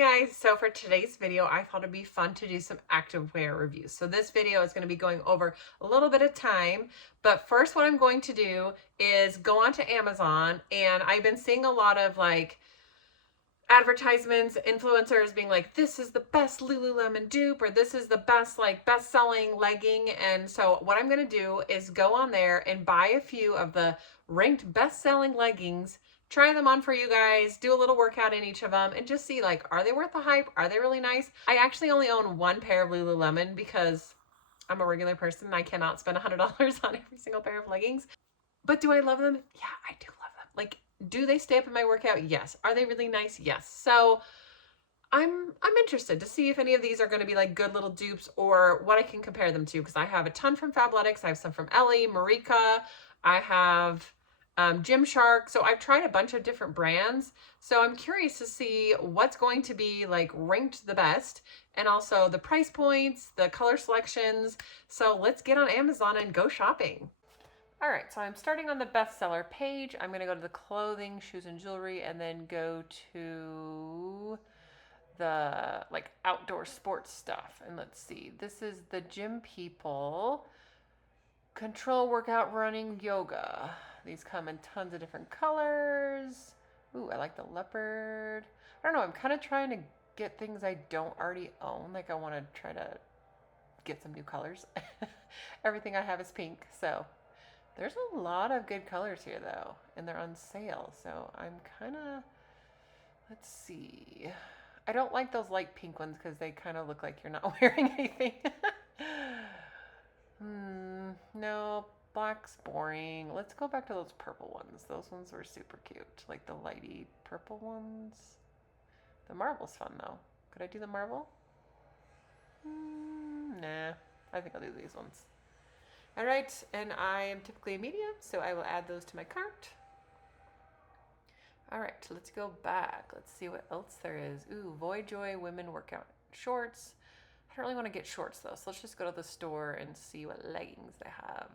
guys, so for today's video, I thought it'd be fun to do some activewear reviews. So this video is going to be going over a little bit of time, but first what I'm going to do is go onto Amazon, and I've been seeing a lot of like advertisements, influencers being like, this is the best Lululemon dupe, or this is the best like best-selling legging. And so what I'm going to do is go on there and buy a few of the ranked best-selling leggings, try them on for you guys, do a little workout in each of them, and just see like, are they worth the hype? Are they really nice? I actually only own one pair of Lululemon because I'm a regular person and I cannot spend $100 on every single pair of leggings. But do I love them? Yeah, I do love them. Like, do they stay up in my workout? Yes. Are they really nice? Yes. So I'm interested to see if any of these are going to be like good little dupes or what I can compare them to, because I have a ton from Fabletics. I have some from Ellie, Marika. I have Gymshark. So I've tried a bunch of different brands. So I'm curious to see what's going to be like ranked the best, and also the price points, the color selections. So let's get on Amazon and go shopping. All right, so I'm starting on the bestseller page. I'm going to go to the clothing, shoes, and jewelry, and then go to the like outdoor sports stuff. And let's see, this is the Gym People Control Workout Running Yoga. These come in tons of different colors. Ooh, I like the leopard. I don't know, I'm kind of trying to get things I don't already own. Like I want to try to get some new colors. Everything I have is pink, so there's a lot of good colors here though, and they're on sale. So I'm kind of, let's see. I don't like those light pink ones because they kind of look like you're not wearing anything. No, black's boring. Let's go back to those purple ones. Those ones were super cute, like the lighty purple ones. The marble's fun though. Could I do the marble? Nah, I think I'll do these ones. All right, and I am typically a medium, so I will add those to my cart. All right, let's go back. Let's see what else there is. Ooh, Voyjoy women workout shorts. I don't really want to get shorts though, so let's just go to the store and see what leggings they have.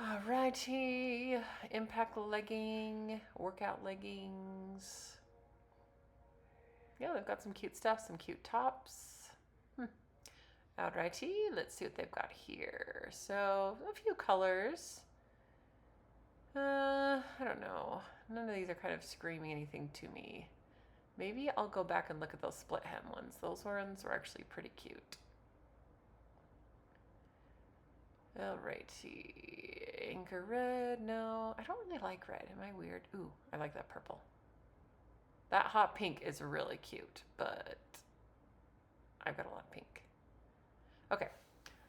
All righty, impact legging, workout leggings. Yeah, they've got some cute stuff, some cute tops. Alrighty, let's see what they've got here. So, a few colors. I don't know. None of these are kind of screaming anything to me. Maybe I'll go back and look at those split hem ones. Those ones were actually pretty cute. Alrighty. Anchor red. No, I don't really like red. Am I weird? Ooh, I like that purple. That hot pink is really cute, but I've got a lot of pink. Okay,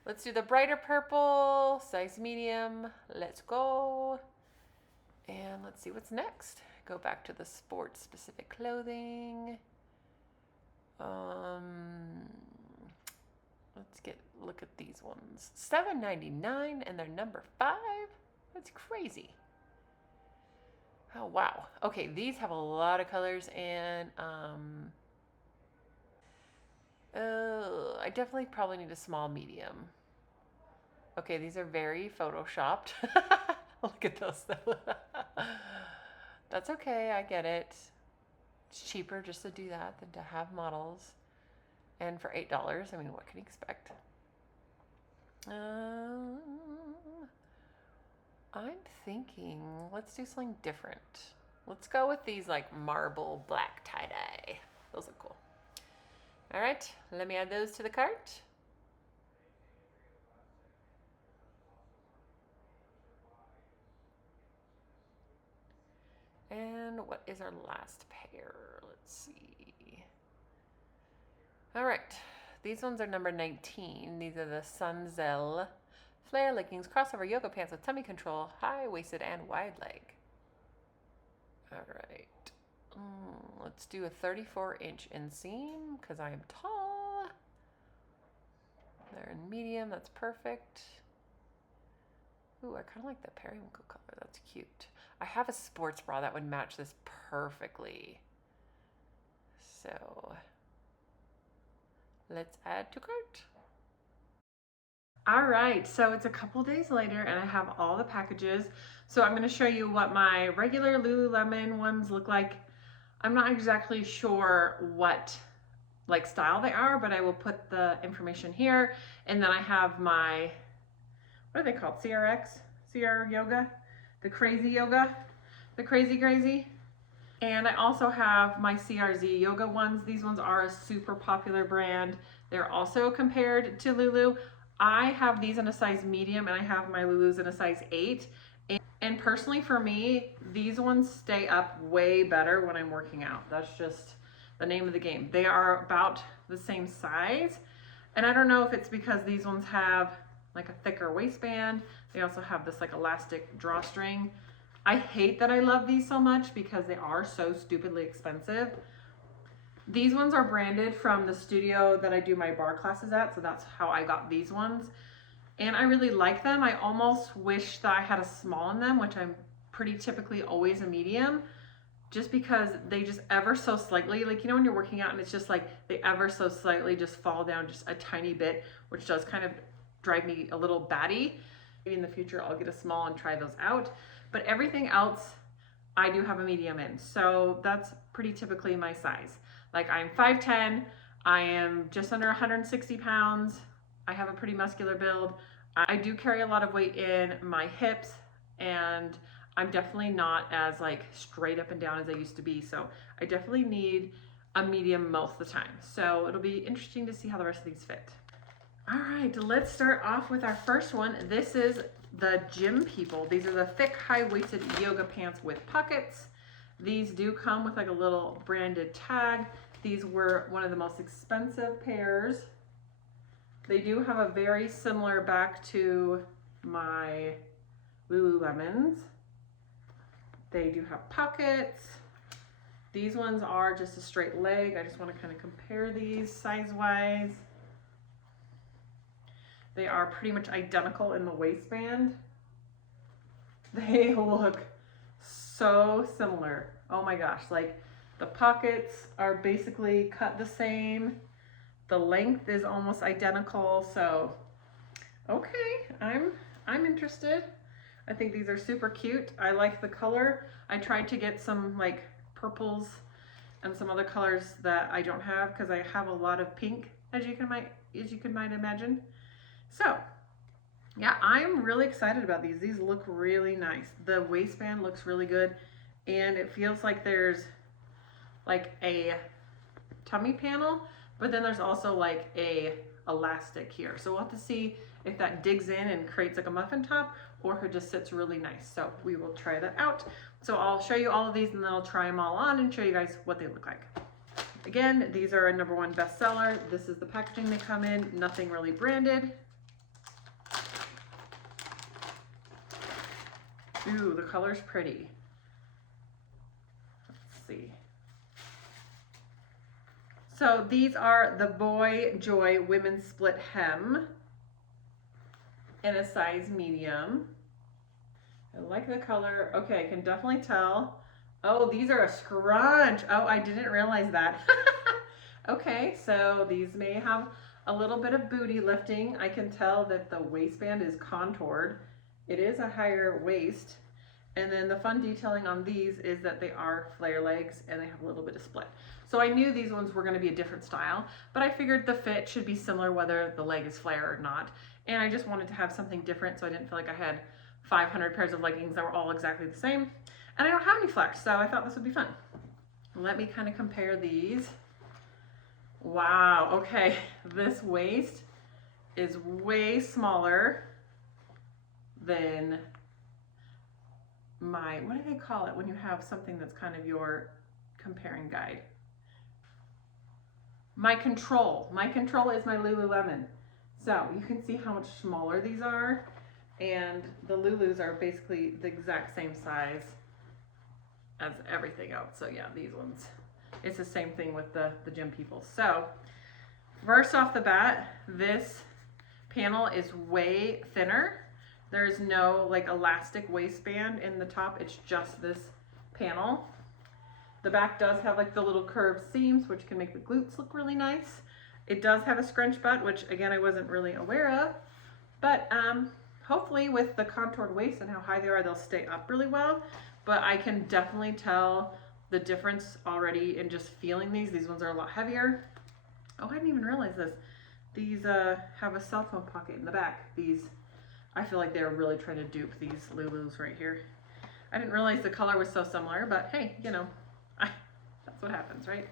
let's do the brighter purple, size medium. Let's go. And let's see what's next. Go back to the sports specific clothing. Let's look at these ones. $7.99 and they're number 5. That's crazy. Oh wow. Okay, these have a lot of colors, and I definitely probably need a small medium. Okay, these are very photoshopped. Look at those though. That's okay, I get it. It's cheaper just to do that than to have models. And for $8, I mean, what can you expect? I'm thinking, let's do something different. Let's go with these like marble black tie-dye. Those are cool. All right, let me add those to the cart. And what is our last pair? Let's see. All right, these ones are number 19. These are the Sunzel flare leggings, crossover yoga pants with tummy control, high-waisted and wide leg. All right. Let's do a 34-inch inseam because I am tall. They're in medium. That's perfect. Ooh, I kind of like the periwinkle color. That's cute. I have a sports bra that would match this perfectly. So let's add to cart. All right, so it's a couple days later and I have all the packages. So I'm going to show you what my regular Lululemon ones look like I'm not exactly sure what like style they are, but I will put the information here. And then I have my, what are they called? CR yoga, the crazy yoga, the crazy. And I also have my CRZ yoga ones. These ones are a super popular brand. They're also compared to Lulu. I have these in a size medium and I have my Lulus in a size 8. And personally for me, these ones stay up way better when I'm working out. That's just the name of the game. They are about the same size. And I don't know if it's because these ones have like a thicker waistband. They also have this like elastic drawstring. I hate that I love these so much because they are so stupidly expensive. These ones are branded from the studio that I do my bar classes at, so that's how I got these ones. And I really like them. I almost wish that I had a small in them, which I'm pretty typically always a medium, just because they just ever so slightly, like, you know, when you're working out and it's just like they ever so slightly just fall down just a tiny bit, which does kind of drive me a little batty. Maybe in the future I'll get a small and try those out. But everything else I do have a medium in. So that's pretty typically my size. Like I'm 5'10", I am just under 160 pounds. I have a pretty muscular build. I do carry a lot of weight in my hips, and I'm definitely not as like straight up and down as I used to be. So I definitely need a medium most of the time. So it'll be interesting to see how the rest of these fit. All right, let's start off with our first one. This is the Gym People. These are the thick, high-waisted yoga pants with pockets. These do come with like a little branded tag. These were one of the most expensive pairs. They do have a very similar back to my Lululemons. They do have pockets. These ones are just a straight leg. I just want to kind of compare these size-wise. They are pretty much identical in the waistband. They look so similar. Oh my gosh, like the pockets are basically cut the same. The length is almost identical. So, okay, I'm interested. I think these are super cute. I like the color. I tried to get some like purples and some other colors that I don't have because I have a lot of pink, as you might imagine. So, yeah, I'm really excited about these. These look really nice. The waistband looks really good, and it feels like there's like a tummy panel, but then there's also like a elastic here. So we'll have to see if that digs in and creates like a muffin top, or if it just sits really nice. So we will try that out. So I'll show you all of these and then I'll try them all on and show you guys what they look like. Again, these are a #1 bestseller. This is the packaging they come in, nothing really branded. Ooh, the color's pretty. Let's see. So these are the Boy Joy Women's Split Hem in a size medium. I like the color. Okay, I can definitely tell. Oh, these are a scrunch. Oh, I didn't realize that. Okay, so these may have a little bit of booty lifting. I can tell that the waistband is contoured. It is a higher waist. And then the fun detailing on these is that they are flare legs and they have a little bit of split. So I knew these ones were going to be a different style, but I figured the fit should be similar whether the leg is flare or not. And I just wanted to have something different so I didn't feel like I had 500 pairs of leggings that were all exactly the same. And I don't have any flares, so I thought this would be fun. Let me kind of compare these. Wow, okay, this waist is way smaller than my, what do they call it when you have something that's kind of your comparing guide? My control is my Lululemon. So you can see how much smaller these are, and the Lulus are basically the exact same size as everything else. So yeah, these ones, it's the same thing with the Gym People. So first off the bat, this panel is way thinner. There's no like elastic waistband in the top. It's just this panel. The back does have like the little curved seams, which can make the glutes look really nice. It does have a scrunch butt, which again, I wasn't really aware of, but hopefully with the contoured waist and how high they are, they'll stay up really well. But I can definitely tell the difference already in just feeling these. These ones are a lot heavier. Oh, I didn't even realize this. These have a cell phone pocket in the back. These, I feel like they're really trying to dupe these Lulus right here. I didn't realize the color was so similar, but hey, you know, that's what happens, right?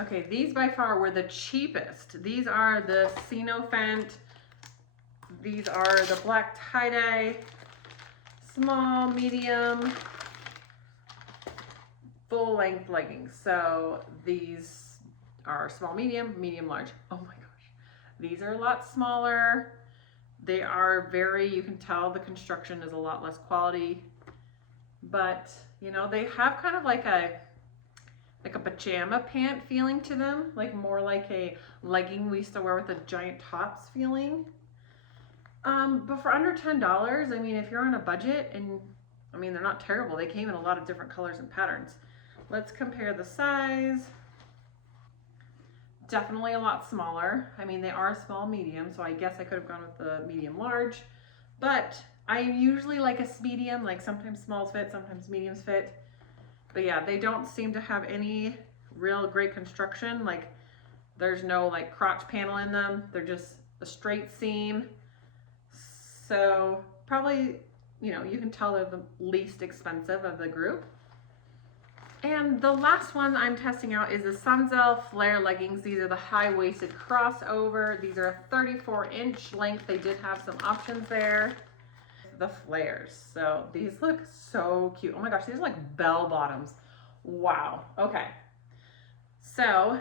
Okay, these by far were the cheapest. These are the Sinofent. These are the black tie-dye, small, medium, full length leggings. So these are small, medium, medium, large. Oh my gosh. These are a lot smaller. They are very, you can tell the construction is a lot less quality, but you know, they have kind of like a pajama pant feeling to them, like more like a legging we used to wear with a giant tops feeling. But for under $10, I mean, if you're on a budget, and I mean, they're not terrible. They came in a lot of different colors and patterns. Let's compare the size. Definitely a lot smaller. I mean, they are a small medium, so I guess I could have gone with the medium large, but I usually like a medium, like sometimes smalls fit, sometimes mediums fit. But yeah, they don't seem to have any real great construction. Like there's no like crotch panel in them. They're just a straight seam. So probably, you know, you can tell they're the least expensive of the group. And the last one I'm testing out is the Sunzel Flare leggings. These are the high-waisted crossover. These are a 34-inch length. They did have some options there. The flares. So these look so cute. Oh my gosh, these are like bell bottoms. Wow. Okay. So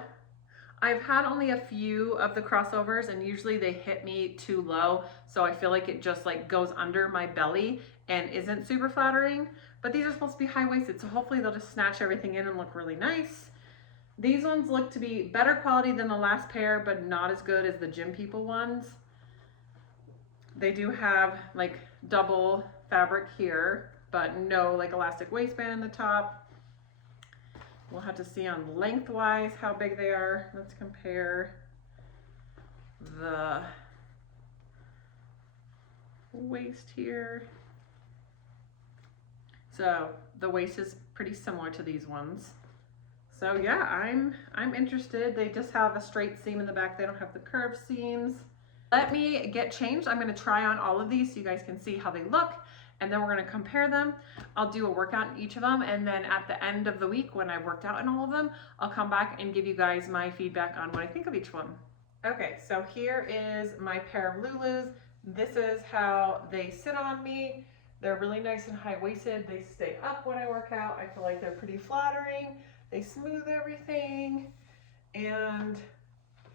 I've had only a few of the crossovers, and usually they hit me too low. So I feel like it just like goes under my belly and isn't super flattering. But these are supposed to be high-waisted, so hopefully they'll just snatch everything in and look really nice. These ones look to be better quality than the last pair, but not as good as the Gym People ones. They do have like double fabric here, but no like elastic waistband in the top. We'll have to see on lengthwise how big they are. Let's compare the waist here. So the waist is pretty similar to these ones. So yeah, I'm interested. They just have a straight seam in the back. They don't have the curved seams. Let me get changed. I'm gonna try on all of these so you guys can see how they look, and then we're gonna compare them. I'll do a workout in each of them, and then at the end of the week when I've worked out in all of them, I'll come back and give you guys my feedback on what I think of each one. Okay, so here is my pair of Lulus. This is how they sit on me. They're really nice and high-waisted. They stay up when I work out. I feel like they're pretty flattering. They smooth everything. And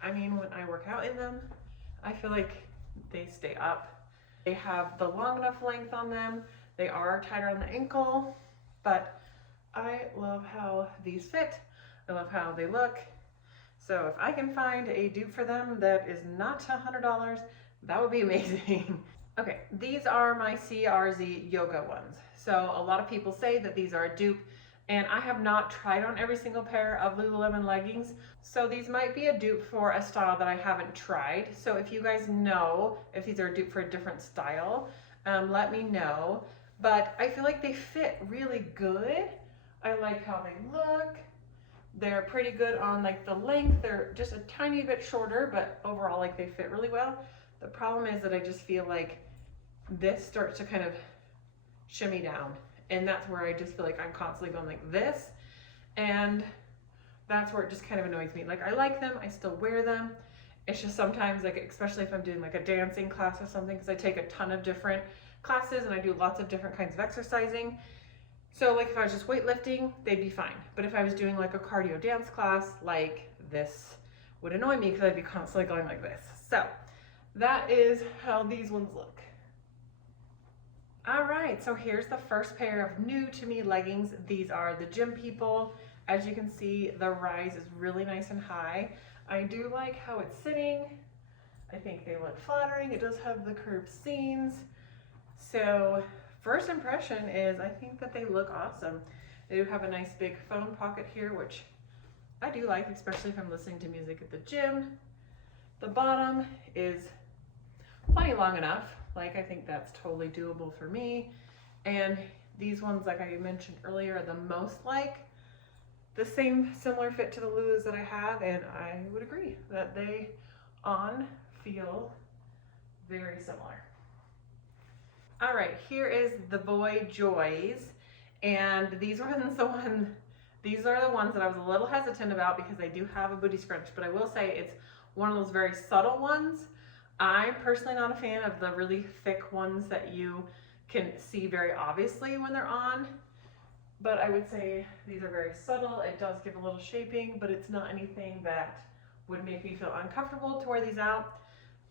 I mean, when I work out in them, I feel like they stay up. They have the long enough length on them. They are tighter on the ankle, but I love how these fit. I love how they look. So if I can find a dupe for them that is not $100, that would be amazing. Okay, these are my CRZ yoga ones. So a lot of people say that these are a dupe, and I have not tried on every single pair of Lululemon leggings. So these might be a dupe for a style that I haven't tried. So if you guys know if these are a dupe for a different style, let me know. But I feel like they fit really good. I like how they look. They're pretty good on like the length. They're just a tiny bit shorter, but overall like they fit really well. The problem is that I just feel like this starts to kind of shimmy down, and that's where I just feel like I'm constantly going like this, and that's where it just kind of annoys me. Like I like them, I still wear them. It's just sometimes like, especially if I'm doing like a dancing class or something, because I take a ton of different classes and I do lots of different kinds of exercising. So like if I was just weightlifting, they'd be fine. But if I was doing like a cardio dance class, like this would annoy me because I'd be constantly going like this. So that is how these ones look. All right, so here's the first pair of new to me leggings. These are the Gym People. As you can see, the rise is really nice and high. I do like how it's sitting. I think they look flattering. It does have the curved seams. So first impression is I think that they look awesome. They do have a nice big phone pocket here, which I do like, especially if I'm listening to music at the gym. The bottom is plenty long enough. Like I think that's totally doable for me. And these ones, like I mentioned earlier, are the most like. the same similar fit to the Lulus that I have, and I would agree that they on feel very similar. All right, here is the Boy Joys, and these are the ones that I was a little hesitant about because I do have a booty scrunch, but I will say it's one of those very subtle ones. I'm personally not a fan of the really thick ones that you can see very obviously when they're on, but I would say these are very subtle. It does give a little shaping, but it's not anything that would make me feel uncomfortable to wear these out.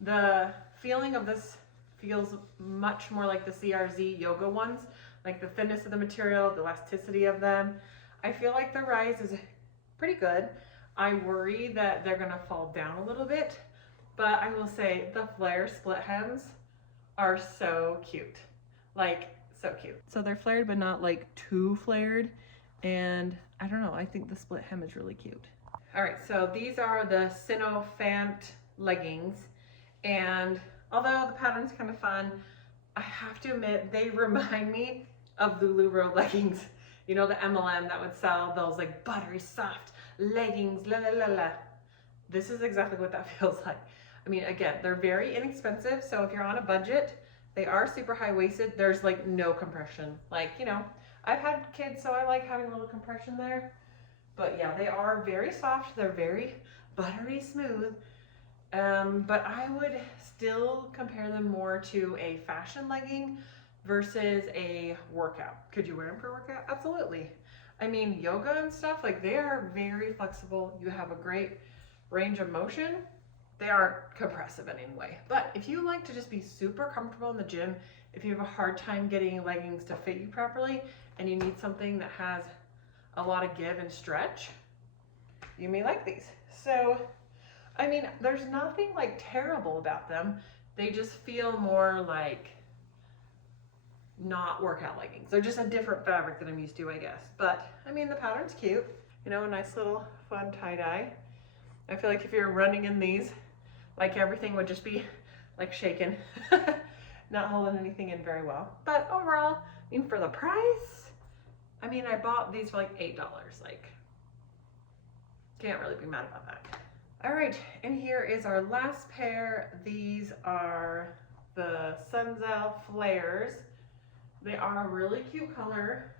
The feeling of this feels much more like the CRZ yoga ones, like the thinness of the material, the elasticity of them. I feel like the rise is pretty good. I worry that they're gonna fall down a little bit, but I will say the flare split hems are so cute. Like, so cute. So they're flared, but not like too flared. And I don't know, I think the split hem is really cute. All right, so these are the Sinofant leggings. And although the pattern's kind of fun, I have to admit they remind me of Lululemon leggings. You know, the MLM that would sell those like buttery soft leggings, la la la la. This is exactly what that feels like. I mean, again, they're very inexpensive. So if you're on a budget, they are super high waisted. There's like no compression. Like, you know, I've had kids, so I like having a little compression there. But yeah, they are very soft. They're very buttery smooth. But I would still compare them more to a fashion legging versus a workout. Could you wear them for a workout? Absolutely. I mean, yoga and stuff, like they are very flexible. You have a great range of motion. They aren't compressive in any way. But if you like to just be super comfortable in the gym, if you have a hard time getting leggings to fit you properly and you need something that has a lot of give and stretch, you may like these. So I mean, there's nothing like terrible about them. They just feel more like not workout leggings. They're just a different fabric that I'm used to, I guess. But I mean, the pattern's cute. You know, a nice little fun tie-dye. I feel like if you're running in these, like everything would just be like shaken, not holding anything in very well. But overall, I mean, for the price, I mean, I bought these for like $8. Like, can't really be mad about that. All right, and here is our last pair. These are the Sunzel Flares. They are a really cute color.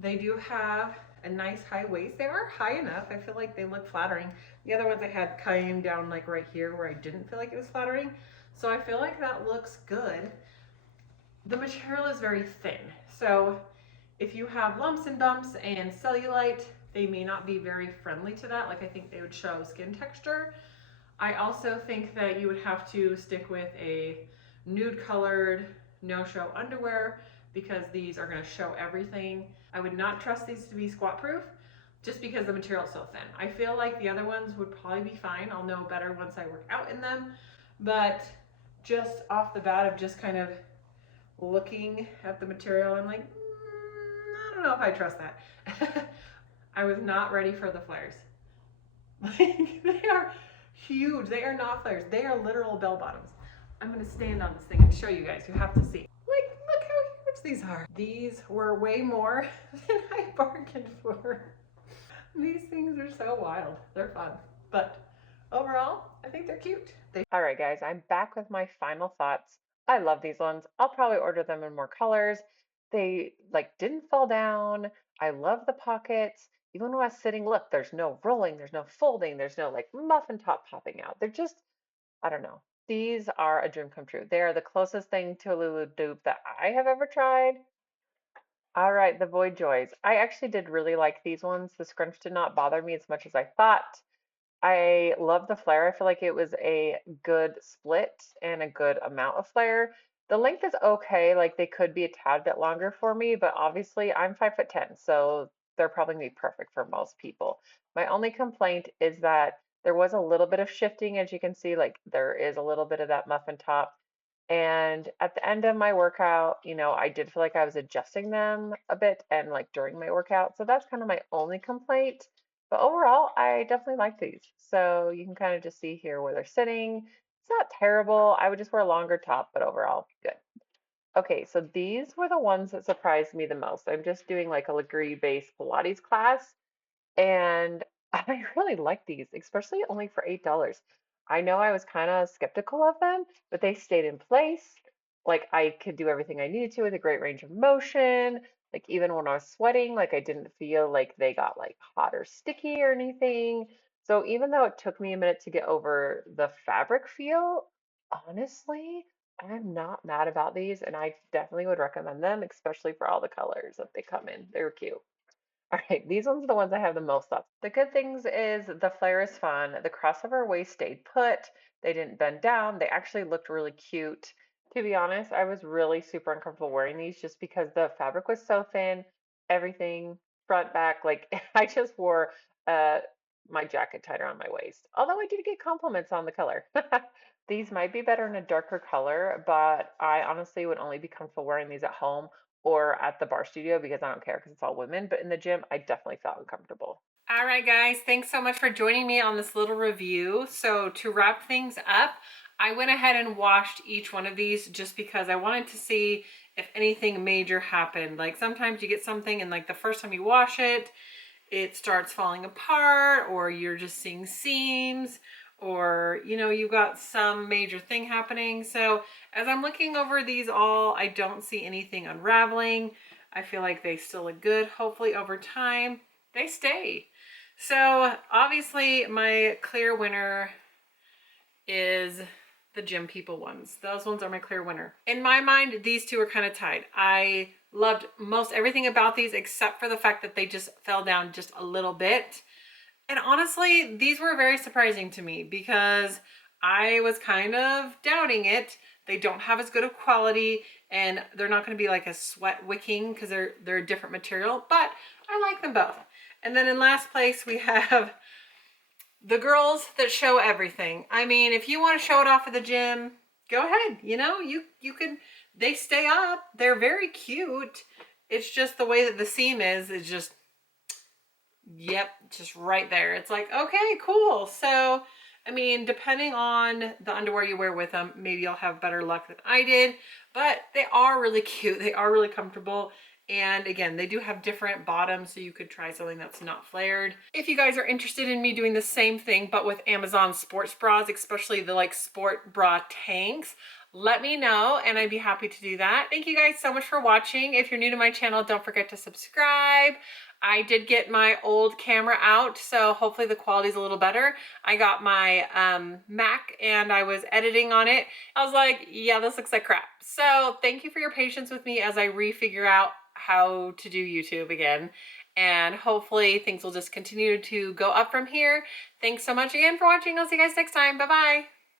They do have a nice high waist. They are high enough. I feel like they look flattering. The other ones I had came down like right here where I didn't feel like it was flattering. So I feel like that looks good. The material is very thin. So if you have lumps and bumps and cellulite, they may not be very friendly to that. Like I think they would show skin texture. I also think that you would have to stick with a nude colored no-show underwear because these are going to show everything. I would not trust these to be squat proof just because the material is so thin. I feel like the other ones would probably be fine. I'll know better once I work out in them. But just off the bat of just kind of looking at the material, I'm like, I don't know if I trust that. I was not ready for the flares. Like, they are huge. They are not flares. They are literal bell bottoms. I'm going to stand on this thing and show you guys. You have to see. Like, look how huge these are. These were way more than I bargained for. These things are so wild. They're fun. But overall, I think they're cute. All right, guys, I'm back with my final thoughts. I love these ones. I'll probably order them in more colors. They like didn't fall down. I love the pockets. Even when I was sitting, look, there's no rolling, there's no folding, there's no like muffin top popping out. They're just, I don't know. These are a dream come true. They are the closest thing to a Lulu dupe that I have ever tried. All right, the Void Joys. I actually did really like these ones. The scrunch did not bother me as much as I thought. I love the flare. I feel like it was a good split and a good amount of flare. The length is okay, like they could be a tad bit longer for me, but obviously I'm 5'10", so they're probably gonna be perfect for most people. My only complaint is that there was a little bit of shifting, as you can see, like there is a little bit of that muffin top. And at the end of my workout, you know, I did feel like I was adjusting them a bit and like during my workout. So that's kind of my only complaint. But overall, I definitely like these. So you can kind of just see here where they're sitting. It's not terrible. I would just wear a longer top, but overall, good. Okay, so these were the ones that surprised me the most. I'm just doing like a Legree based Pilates class. And I really like these, especially only for $8. I know I was kind of skeptical of them, but they stayed in place. Like I could do everything I needed to with a great range of motion. Like even when I was sweating, like I didn't feel like they got like hot or sticky or anything. So even though it took me a minute to get over the fabric feel, honestly, I'm not mad about these, and I definitely would recommend them, especially for all the colors that they come in. They're cute. All right, these ones are the ones I have the most of. The good things is the flare is fun. The crossover waist stayed put. They didn't bend down. They actually looked really cute. To be honest, I was really super uncomfortable wearing these just because the fabric was so thin. Everything, front, back, like I just wore uh my jacket tighter on my waist. Although I did get compliments on the color. These might be better in a darker color, but I honestly would only be comfortable wearing these at home or at the bar studio because I don't care because it's all women. But in the gym, I definitely felt uncomfortable. All right, guys, thanks so much for joining me on this little review. So to wrap things up, I went ahead and washed each one of these just because I wanted to see if anything major happened. Like sometimes you get something and like the first time you wash it, it starts falling apart, or you're just seeing seams, or you know, you've got some major thing happening. So as I'm looking over these all, I don't see anything unraveling. I feel like they still look good. Hopefully over time they stay. So obviously my clear winner is the Gym People ones. Those ones are my clear winner. In my mind, these two are kind of tied. I loved most everything about these except for the fact that they just fell down just a little bit. And honestly, these were very surprising to me because I was kind of doubting it. They don't have as good of quality, and they're not going to be like a sweat wicking because they're a different material, but I like them both. And then in last place, we have the girls that show everything. I mean, if you want to show it off at the gym, go ahead. You know, you could. They stay up. They're very cute. It's just the way that the seam is just, yep, just right there. It's like, okay, cool. So, I mean, depending on the underwear you wear with them, maybe you'll have better luck than I did. But they are really cute. They are really comfortable. And again, they do have different bottoms, so you could try something that's not flared. If you guys are interested in me doing the same thing, but with Amazon sports bras, especially the like sport bra tanks, let me know and I'd be happy to do that. Thank you guys so much for watching. If you're new to my channel, don't forget to subscribe. I did get my old camera out, so hopefully the quality is a little better. I got my Mac and I was editing on it. I was like, yeah, this looks like crap. So thank you for your patience with me as I refigure out how to do YouTube again. And hopefully things will just continue to go up from here. Thanks so much again for watching. I'll see you guys next time. Bye-bye.